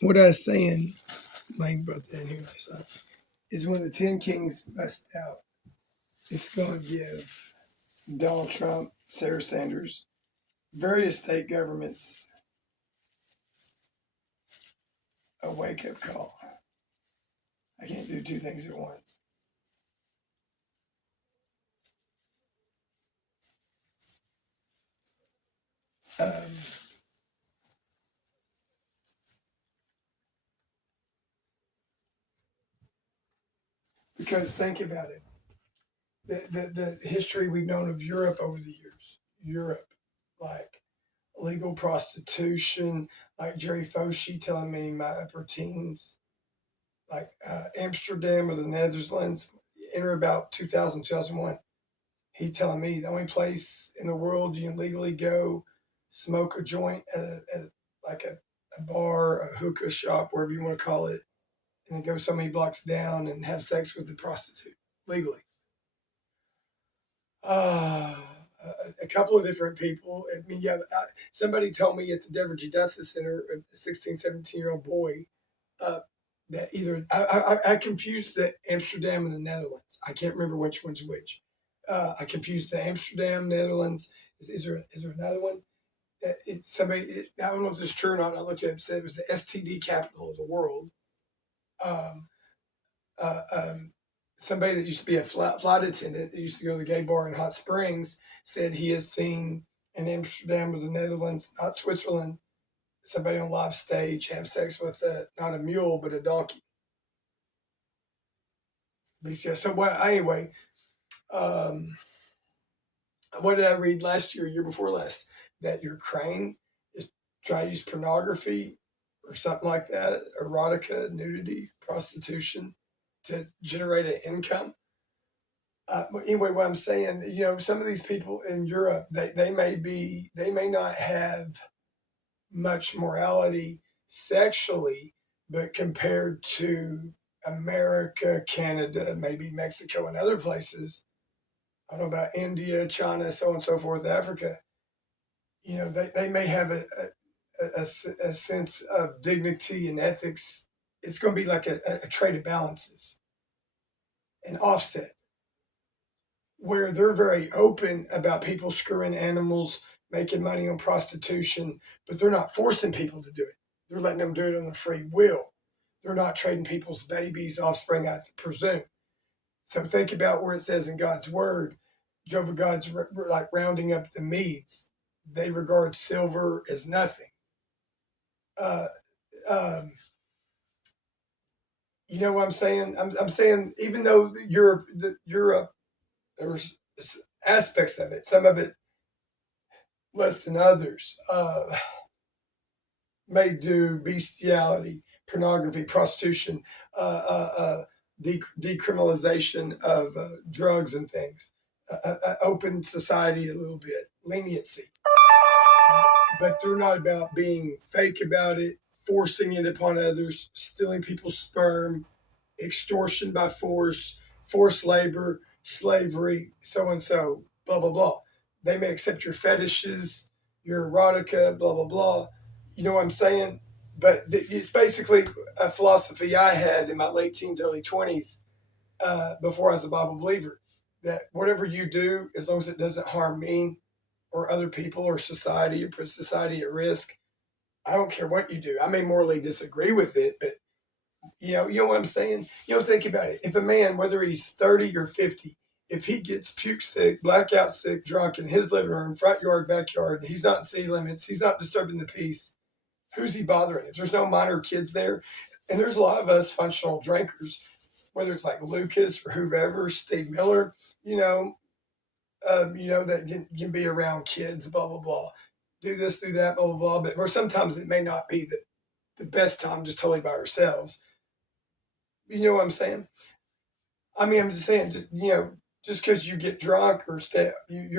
what I was saying, Lane brought that in here last night, is when the 10 Kings bust out, it's going to give Donald Trump, Sarah Sanders, various state governments a wake up call. I can't do two things at once. Um, because think about it, the history we've known of Europe over the years, Europe, like legal prostitution, like Jerry Foshi telling me in my upper teens, like Amsterdam or the Netherlands, enter about 2000, 2001. He telling me the only place in the world you can legally go smoke a joint at like a bar, a hookah shop, wherever you want to call it, and then go so many blocks down and have sex with the prostitute legally. Uh, a couple of different people. I mean, yeah, somebody told me at the Deborah G. Justice Center, a 16, 17-year-old boy, uh, that either I confused the Amsterdam and the Netherlands. I can't remember which one's which. I confused the Amsterdam, Netherlands. Is there another one? It's somebody. I don't know if this is true or not. I looked at it. It said it was the STD capital of the world. Um, uh, um, Somebody that used to be a flight attendant that used to go to the gay bar in Hot Springs said he has seen in Amsterdam or the Netherlands, not Switzerland, somebody on live stage have sex with not a mule but a donkey. So well, anyway, um, what did I read last year, year before last? That Ukraine is trying to use pornography or something like that, erotica, nudity, prostitution to generate an income. Anyway, what I'm saying, some of these people in Europe, they may not have much morality sexually, but compared to America, Canada, maybe Mexico, and other places, I don't know about India, China, so on and so forth, Africa, they may have a sense of dignity and ethics. It's going to be like a trade of balances, an offset, where they're very open about people screwing animals, making money on prostitution, but they're not forcing people to do it. They're letting them do it on their free will. They're not trading people's babies, offspring, I presume. So think about where it says in God's word, Jehovah God's like rounding up the Medes. They regard silver as nothing. Uh, um, you know what I'm saying? I'm saying even though Europe, there's aspects of it, some of it less than others, may do bestiality, pornography, prostitution, decriminalization of drugs and things, open society a little bit, leniency. But they're not about being fake about it, forcing it upon others, stealing people's sperm, extortion by force, forced labor, slavery, so and so, blah, blah, blah. They may accept your fetishes, your erotica, blah, blah, blah. You know what I'm saying? But it's basically a philosophy I had in my late teens, early 20s, before I was a Bible believer, that whatever you do, as long as it doesn't harm me or other people or society or put society at risk, I don't care what you do. I may morally disagree with it, but you know what I'm saying? Think about it. If a man, whether he's 30 or 50, if he gets puke sick, blackout sick, drunk in his living room, front yard, backyard, and he's not in city limits, he's not disturbing the peace, who's he bothering? If there's no minor kids there, and there's a lot of us functional drinkers, whether it's like Lucas or whoever, Steve Miller, that can be around kids, blah, blah, blah. Do this, do that, blah, blah, blah. But or sometimes it may not be the best time just totally by ourselves. You know what I'm saying? I mean, I'm just saying, just because you get drunk or you're